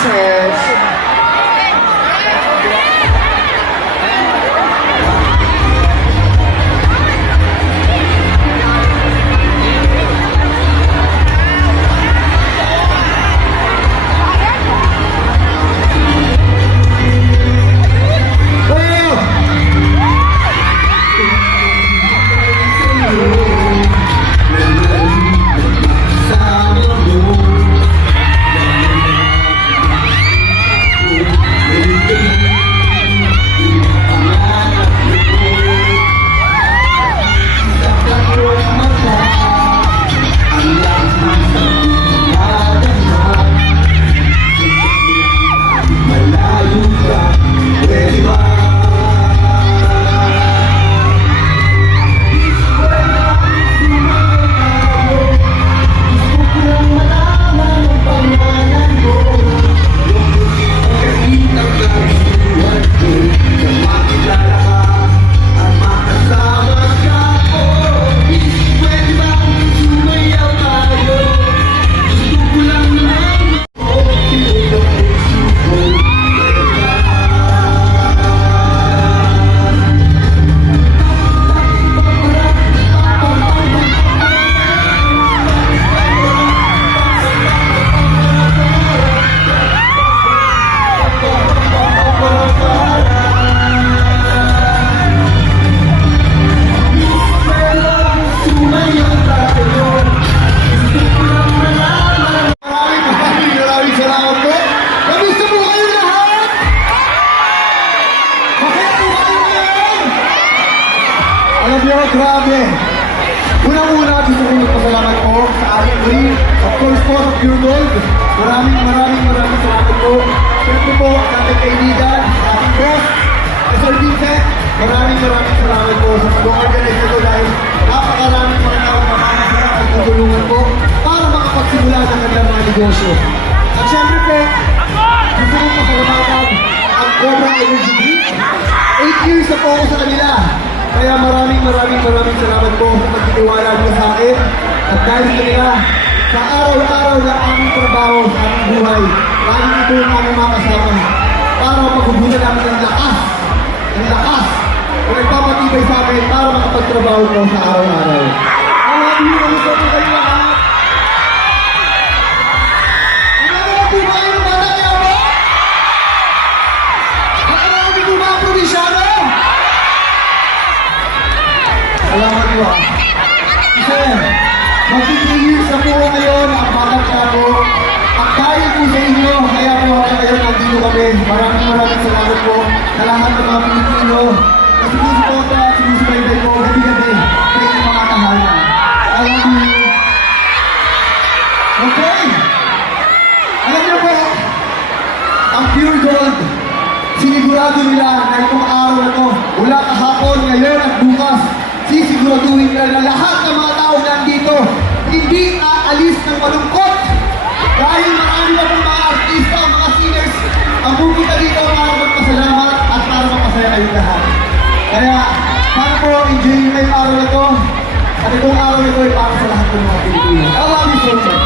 service Niyo, grabe. Unang-una, gusto ko magpasalamat po sa ating team. Of course po, sa Pure Gold. Maraming maraming maraming salamat po. Siyempre po, sa ating kaibigan, ating boss, Sir Vincent. Maraming maraming salamat po sa pag-organize nito dahil napakaraming mga tao na makamasarap at tutulungan po para makapagsimula ng kanilang mga negosyo. At siyempre po, gusto ko pasalamatan ang Cobra Energy Drink. 8 years na po ako sa kanila. Kaya maraming maraming maraming salamat po sa pagtitiwala niyo sa akin. At dahil sa kanila, sa araw-araw na aming trabaho sa aming buhay, lagi ito yung aming makasama para mapagbubunan namin ng lakas, ng lakas, na nagpapatibay sa amin para makapagtrabaho po sa araw-araw. I love you, kamusta po kayo Salamat po. Kasi, magti 3 years na po ngayon ang bata niya po. At dahil po sa inyo, kaya po ako ngayon nandito kami. Maraming maraming salamat po sa lahat ng mga Pilipino na sumusuporta at At itong araw na to ay para sa lahat ng mga Pilipino. I love you so much.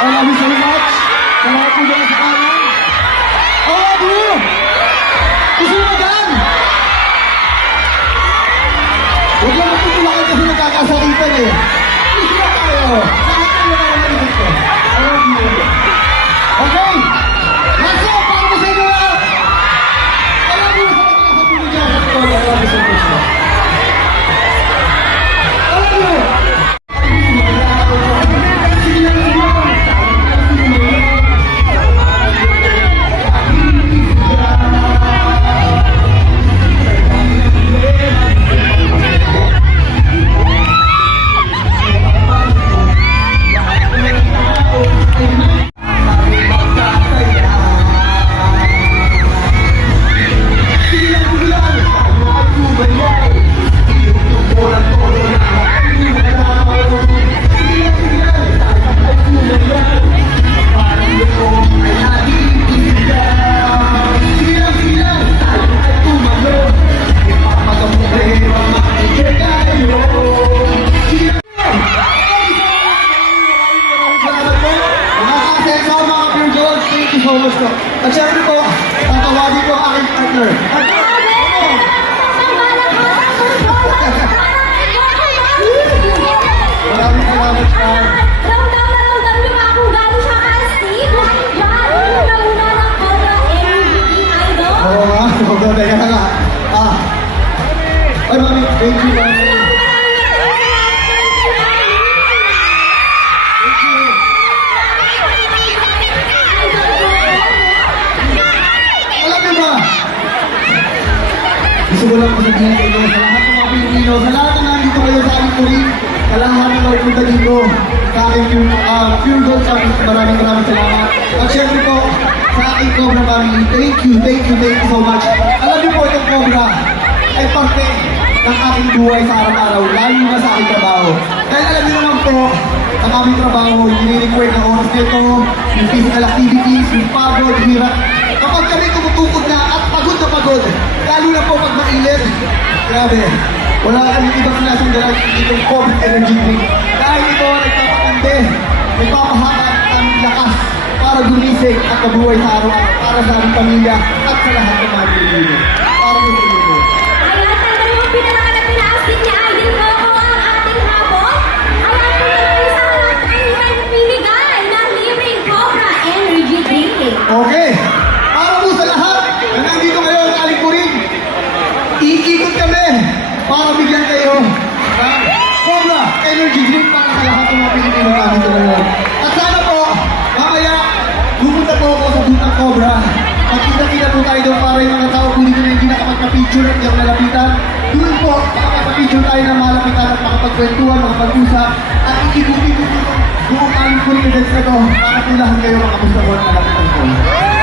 I love you so much. Can I Thank you so much po. At syempre po, ang tawagin ko ang aking partner. At Maraming salamat sa Oo nga, sobrang daya nga. Ah. Ay, mami, thank you. Ko lang sabihin sa inyo, sa lahat ng mga Pilipino, sa lahat ng nandito kayo sa aking turin, sa lahat ng mga punta dito, sa aking pure, uh, pure gold service, maraming maraming salamat. At syempre po, sa aking Cobra family, thank you, thank you, thank you so much. Alam niyo po, itong Cobra ay parte ng aking buhay sa araw-araw, lalo na sa aking trabaho. Dahil alam niyo naman po, ang aming trabaho, yung nire-require ng oras nito, yung physical activities, yung pagod, hirap. Kapag kami tumutukod na at pagod na pagod, lalo na po pag mainit, grabe, wala kami ibang klaseng dalang itong COVID energy drink. Dahil ito ang nagpapakande, nagpapahaba ang lakas para gumising at mabuhay sa araw-araw para sa aming pamilya at sa lahat ng mga Pilipino. Para sa inyo. Ayan, tanda mo, pinangalan at pinaastig ni Idol Coco ang ating habon. Ayan, tuloy sa harap ay nagbibigay ng libreng Cobra Energy Drink. Okay. Para po sa lahat na nandito ngayon sa Alikurin, iikot kami para bigyan kayo ng Cobra Energy Drink para sa lahat ng mga Pilipino namin ngayon. At sana po, mamaya, pupunta po ako sa Butang Cobra. Magkita-kita po tayo doon para yung mga tao po dito na hindi nakapagpa-picture at yung nalapitan. Doon po, makapagpa-picture tayo na malapitan at makapagkwentuhan, makapag-usap. At dito buong Alikurin events na to para po lahat kayo makapusta po at malapitan po.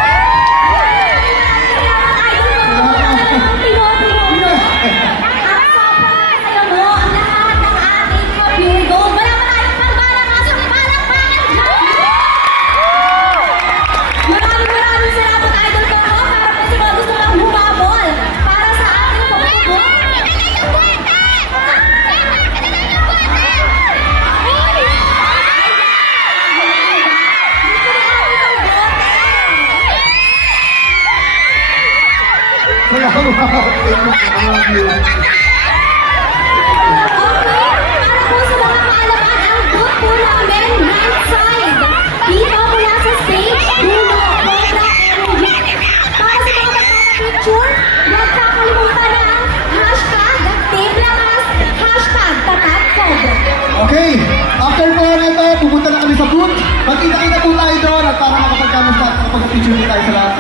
Okay, after po na ito, pupunta na kami sa booth. Magkita-kita po tayo doon at para makapagkamusta at makapag-picture tayo sa lahat.